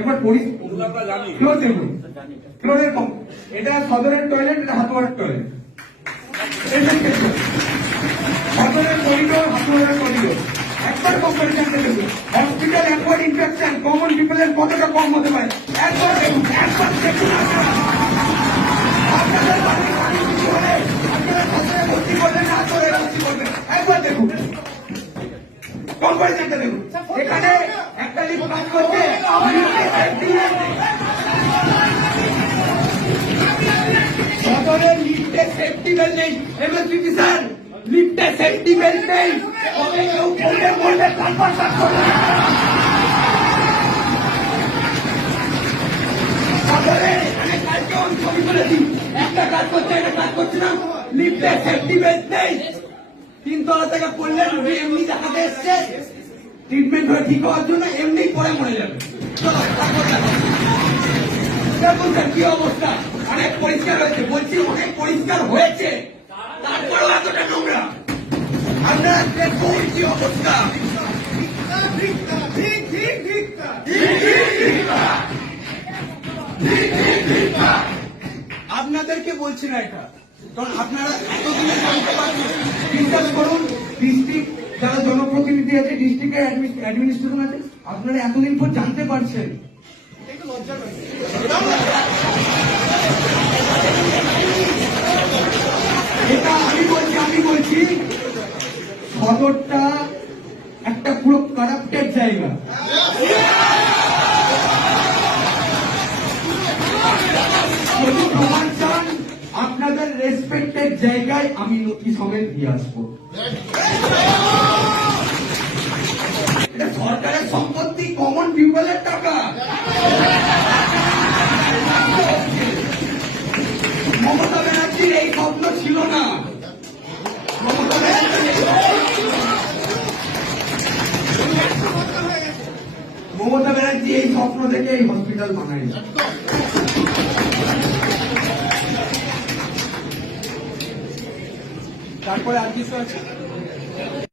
একবার ক্লোজ দেখুন, ক্লোজের কম। এটা সদরের টয়লেট, এটা হাতুয়ারের টয়লেট। সদরের করিডোর, হাতুয়ারের করিডোর। একবার কম্পারিজন দেখুন। হসপিটাল অ্যাকোয়ার্ড ইনফেকশন কমন পিপলের কতটা কম হতে পারে একবার দেখুন, একবার দেখুন। আপনাদের বাড়ির পানি কিছু হলে আপনারা সদরে ভর্তি করবেন না, হাতুয়ারে ভর্তি করবেন, একবার দেখুন। কম্পারিজনটা দেখুন। এখানে একটা লিফট কাজ করছে, সদরের লিফটে সেফটি বেল্ট নেই। এমএসপি স্যার, লিফটে সেফটি বেল্ট নেই। তবে কেউ পড়লে পড়লে তারপর কাজ করবে। সদরে এখানে কালকে আমি ছবি তুলেছি, একটা কাজ করছে, একটা কাজ করছে না। লিফটে সেফটি বেল্ট নেই। তিনতলা থেকে পড়লে রুগী এমনি দেখাতে এসছে, ট্রিটমেন্ট হয়ে ঠিক হওয়ার জন্য এমনি পরে মরে যাবে। চলো তারপর দেখুন স্যার কি অবস্থা। অনেক পরিষ্কার হয়েছে, বলছি অনেক পরিষ্কার হয়েছে, তারপরেও এতটা নোংরা। আপনারা দেখুন কি অবস্থা। আপনাদেরকে বলছি না এটা, কারণ আপনারা এতদিনে জানতে পারছেন। বিশ্বাস করুন, ডিস্ট্রিক্ট যারা জনপ্রতিনিধি আছে, ডিস্ট্রিক্টের অ্যাডমিনিস্ট্রেশন আছে, আপনারা এতদিন পর জানতে পারছেন। এটা আমি বলছি সদরটা একটা পুরো কারাপ্টেড জায়গা। যদি প্রমাণ চান, আপনাদের রেসপেক্টেড জায়গায় আমি নোটিশ সমেত দিয়ে আসবো। এটা সরকারের সম্পত্তি, কমন পিপলের টাকা। মমতা ব্যানার্জির এই স্বপ্ন ছিল না। মমতা ব্যানার্জি এই স্বপ্ন থেকে এই হসপিটাল বানায়। তারপরে আর কিছু আছে।